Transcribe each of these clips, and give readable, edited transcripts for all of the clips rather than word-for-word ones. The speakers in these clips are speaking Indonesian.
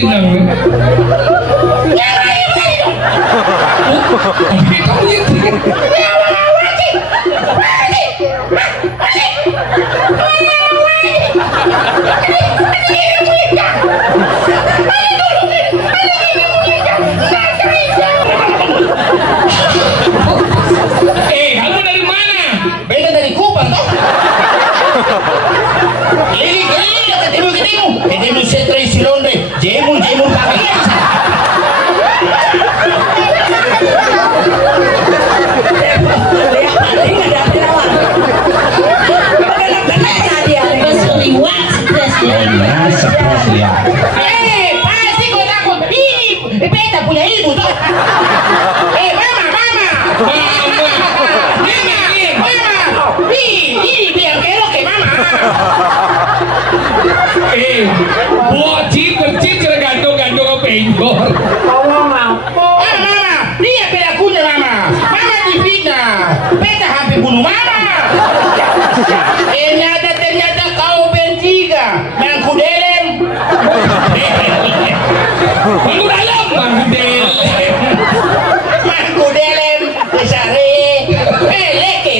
tinang. Kamu dari mana? Beda dari Kupang toh. Ketemu setrei silonde, jemur pakaian. Pasti kau takut. Beta punya ibu toh. Mama. Ini biar kelok ke mama. Bocil bercil gantung-gantung ke penggor. Mama, dia pelakunya mama. Mama difitnah. Beta hampir bunuh mama. Ternyata kau bertiga. Mangku delem. Mangku dalam, Mangku delem. Besare. Leke.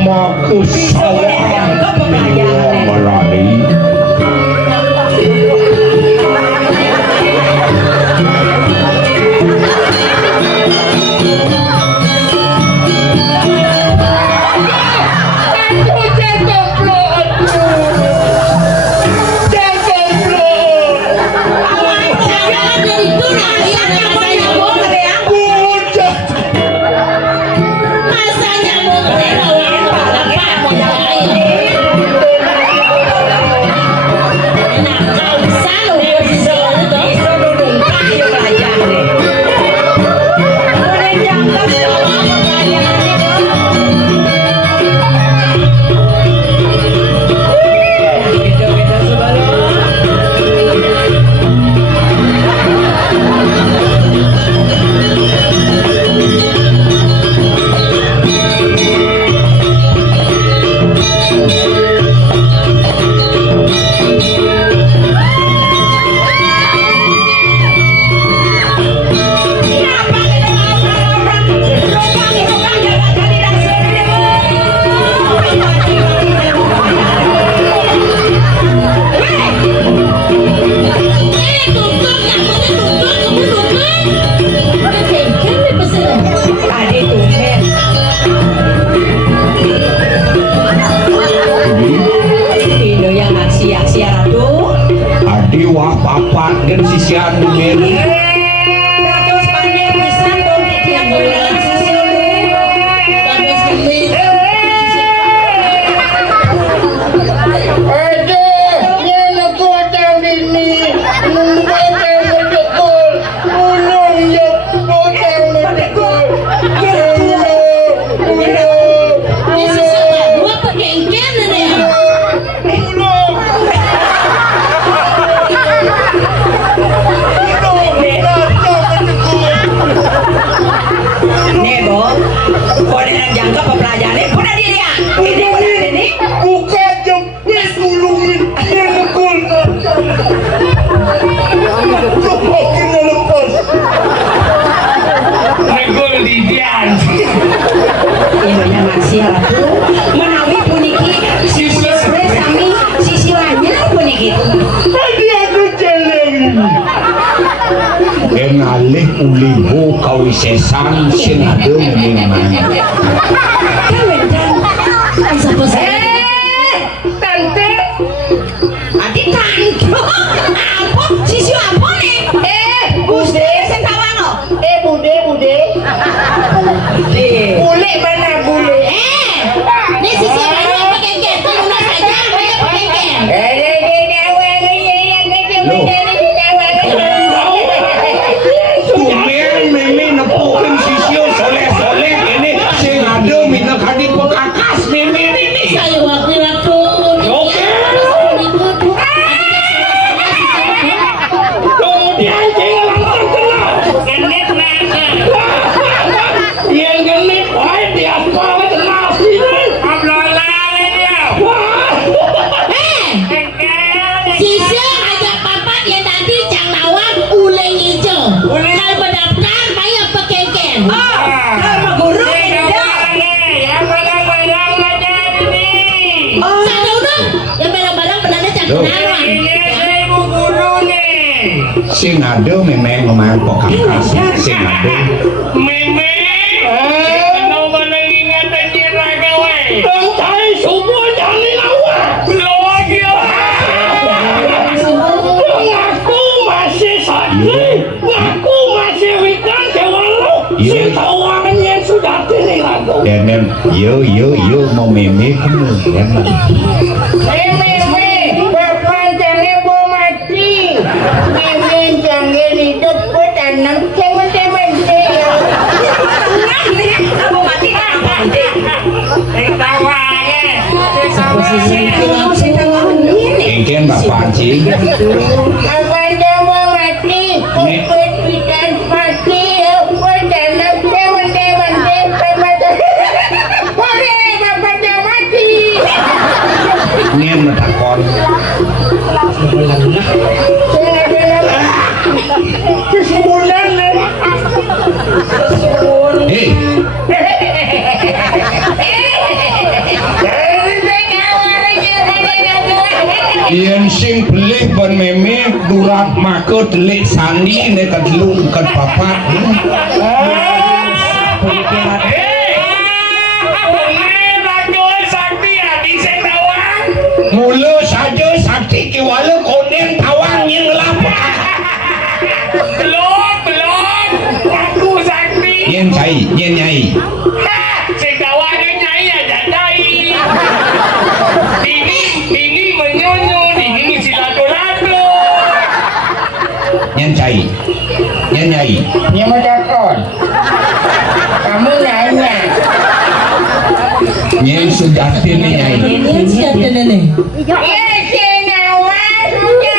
Maku salah Marani Engalih ulimu kawisesan sing ado memang. Sapa sih? Tante. Ati tanggo. Apa? Sisi apa nih? Bude. Sing tawano. Bude. Bule mana bule? Nih sisi baru pakai ket, lunas aja, banyak pakai ket. Tumben meme nepukin sisio soleh-soleh ini sing ado minta kadi pekakas meme ini. Saya waktu-waktu. Oke. Kemudian saya langsung kenal. Genit nana. Yang genit, wah dia sekolah kenal sini. Ablolan dia. Sisi ajak papa dia tadi cang lawang uleng hijau. Kalau mendaftar banyak pakai ket. Kalau guru Yang barang-barang aja ini. Sada udah, yang barang-barang benar cang kenalan. Ini ibu guru nih. Sing ado memang memang pekakas sing ado. Meme. Kenapa lagi ngatain raga weh? Tangkai semua jadi lawan. Belum dia. Aku masih sakit, aku masih wikan kewalau si tawangannya sudah tinilago. Dan yo mau meme kamu jangan. Meme, bapak jangan mau mati. Meme jangan hidup bertanam cemen-cemen. Mau mati kan? Engken bapak cing. Apa dia mau mati? Kupit pidan mati. Bertanam cemen-cemen. Boleh bapak dia mati. Ngien metakon. Kesimpulan Hei, yen sing belih ban meme durak mako delik sandi nek kadlung ket papat. Mula saja sakti ki wala konen tawang yang lapar. belum aku sakti Yen nyai. Sekawannya nyai aja nyai. Ini menyonyo, ini silaturahmi. Yen nyai. Yang mau takon, kamu nanya. Yen sujati ni nyai. Ini siapa nenek? Ya cenawan, sudah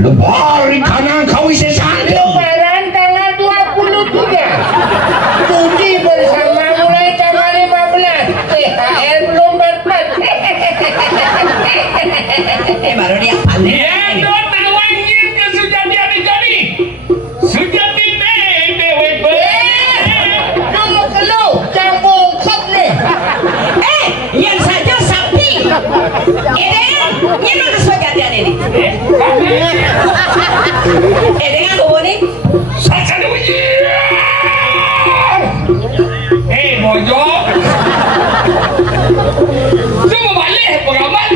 Lebar kanan kau isi sandi. Lebaran tanggal 23. Cuti bersama mulai tanggal 15. THR belum dapat. Baru dia pandai. Ya, dua tawannya ke Sujati jadi. Sujati dewe. Kamu kelu, campur kop nih. Yang saja sakti. Ini mana sojatian ini? Dengan aku nih. Saya uji. Bojo. Semua balik pengaman.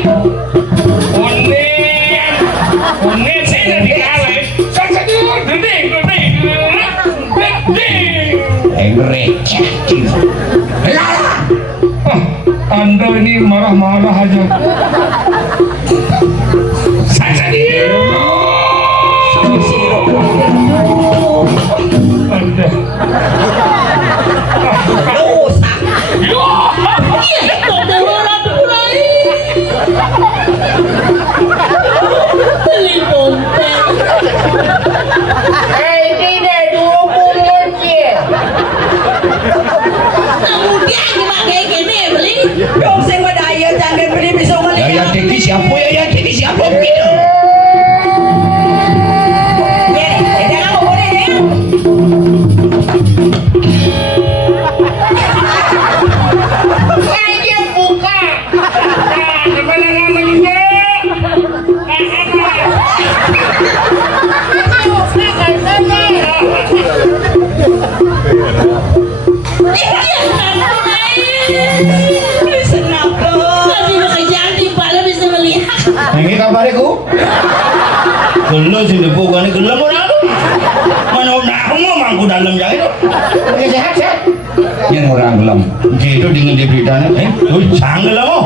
Unik saya dah dikalah. Saya duding. Engrecek. Anda ini marah-marah aja. Saya Anda. Rusak. Iya, kota orang mulai. Telepon. Tidak dihubung kecil. Kemudian dipakai gini beli. Dong saya berdaya jangan beli bisa beli. Ya tinggi siapa ya tinggi siapa gitu. Ya, jangan mau boleh ya. Senap loh. Tapi makajang pala bisa melihat. Ini kabariku. Gelo sing dipukane gelo ora. Manuk aku mangku dalam jahe. Oke, sehat. Yang orang gelem. Gitu dengan di beritanya. Jangan lah mo.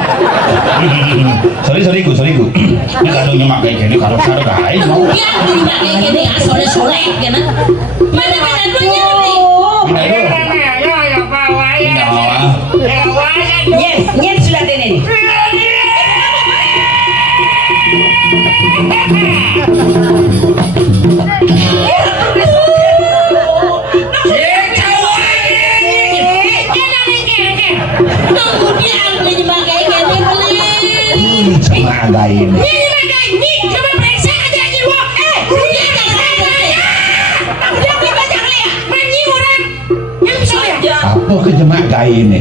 Sorry ku. Ini kalau nyemak kayak gini kalau sarung guys mau. Ya, nyemak kayak gini sore-sore kan. Mana duitnya nih? Yes, sudah ini. Magain. Coba periksa aja jiwa. Apa kejemak gain ini?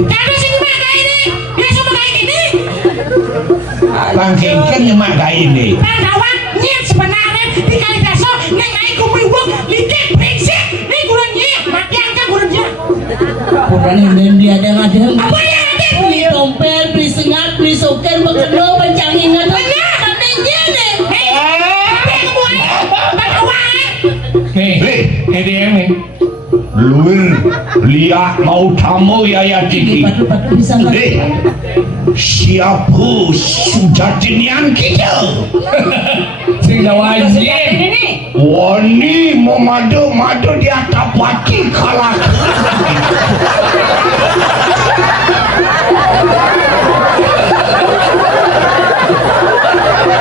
Pangkengken nyemak gain ini. Kurang ini ada apa yang ada? Beli dompet, beli sengat, beli soker, bekeno, pencangingan. EDM nih. Luir liat mau tamu ya Tiki. Siapa sudah dinian kita? Sing wajib. Wani mau madu di atas pati kalak.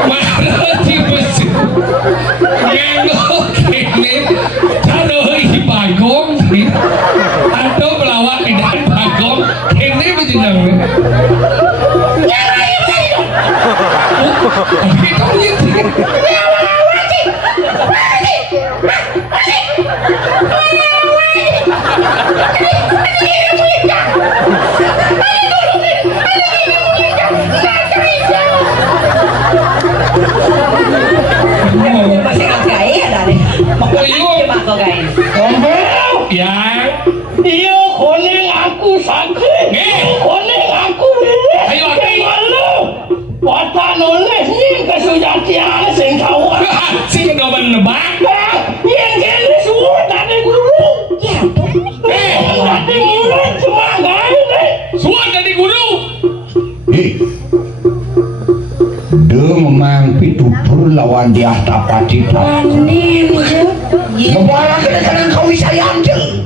Mana tipe sih? Yang ini taruh di bagong sih. Atau pelawak di bagong. Ini begini. Tapi kamu yang yang Iyo kuning aku sakit. Kuning aku ini. Ayo, malu. Wata nulis ni kesujatian sing kawan. sing nomen nebak. Yang kini semua tadi guru. Tadi guru cuma gini. Suat dari guru. Dia memang pitutur lawan dia tapati tapati. Membawa kadang-kadang kau bisa yanjel.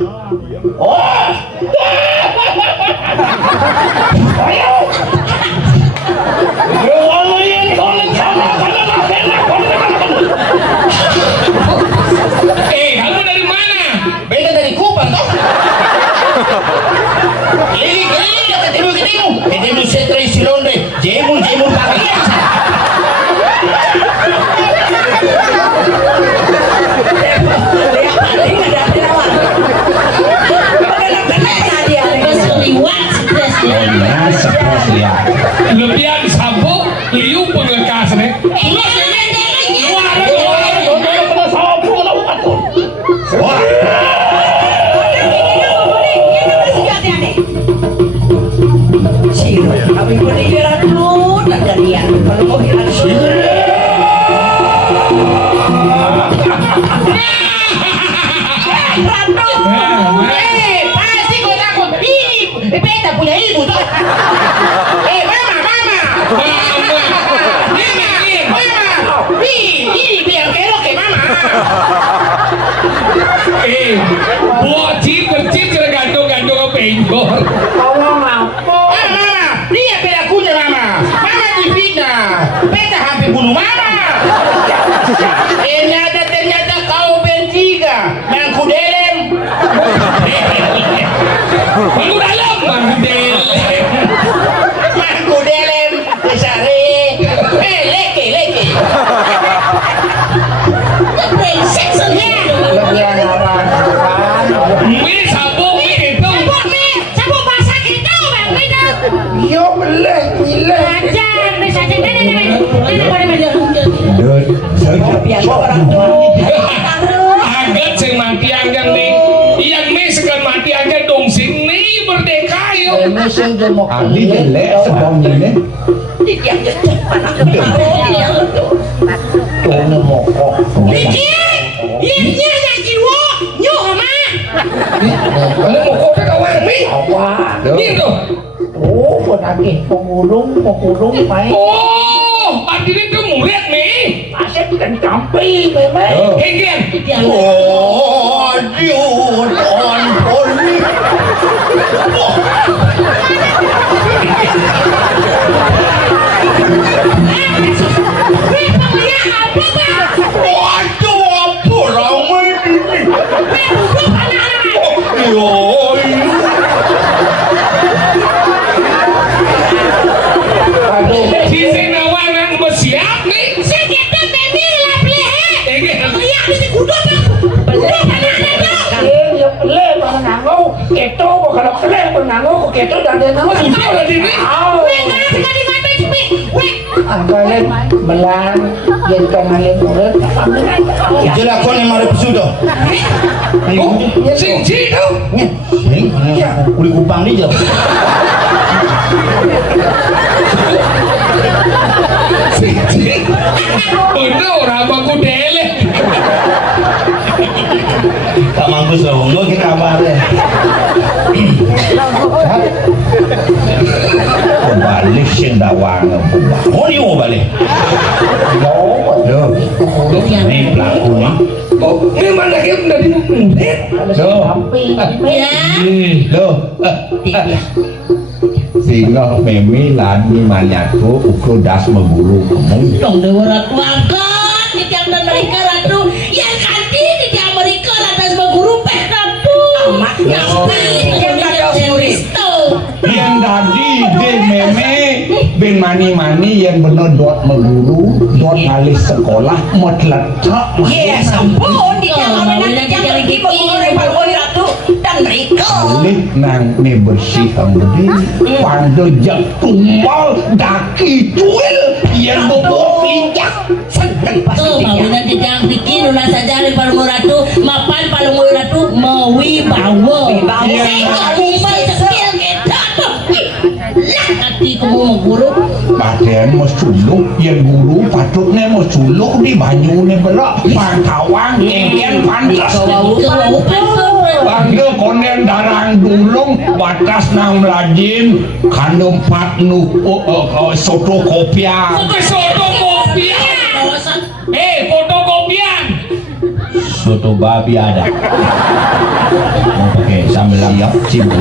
Oh, ayo. Walau yang kau lencana Kamu dari mana? Beda dari Kupang toh. Ini ketemu setre silonde, jemur pakaian. Lebihan sabuk, liu penglekas nih. Pasti kau takut. Ini beta punya ibu toh. Mama. Ini biar kelok ke mama. Buat bercip gantung-gantung ke penggol. Mama, lihat perilakunya mama. Mama difitnah. Beta hampir bunuh mama. Ternyata kau bertiga. Mangku delem. Mangku dalam. Mangku delem. Besare. Leke. Ini sabuk itu. Sabuk basah kita bang. Yo beleh. Ajar, bisa aja. Agak sing mati anggang nih. Yang nih sekan mati anggang dong sing nih merdeka yuk. ini sing demok Adi jelek sebelum ini. tuh nemok kok Iya ya jiwa, nyuh mah. Kalau mau kopi kawan mi. awak Ini tuh. oh penagih pengulung main Oh, Adi ini tuh murid nih. asyik kan campi memang Kengken. Oh, aduh, ampun. Waduh, apa ramai ini? Yoi. aduh Si Senawan yang mau siap nih. le menangau keto kalau kele menangau keto dan dia nangau Sudah lah Dini. angkalen melang yang kanalen murid Jelas kau ni mari pesudah. Oh, sing si tuh. Kulit kupang ni je. Sing si. Bener orang aku dele. Tak mampu selalu kita kabar deh. Balik sendawang oh ni mau balik. Yo, ni pelaku ni. Oh, ini mana dia dari murid? Lo, sehingga memi lani maniaku ukur das meguru kamu. Dong dewarat wangkat di tiang dan mereka ratu yang kanti di tiang mereka lantas berguru peh ratu amat ngapain yang ada Kristo Yang tadi de meme ben mani yang benar dot meguru dot kali sekolah mutletak. yes ampun di tiang orang yang lagi berguru berguru ratu dan mereka Alik nang me bersih ambudi pando jak tumbal daki tuil yang bobo pinjak. tuh bangunan di tiang bikin ulah saja di palung ratu mapan palung ratu mewibawa sehingga umar sekil kita tuh lah hati kamu mengguru Pakaian mau suluk yang guru patutnya mau suluk di banyu ni belak pangkawang engkian pantas. kau Bangga konen darang dulung batas nang lajin kandung pat nu soto kopian. Bukan fotokopian. Fotokopian. Soto babi ada. Mau pakai sambil ayam cibu.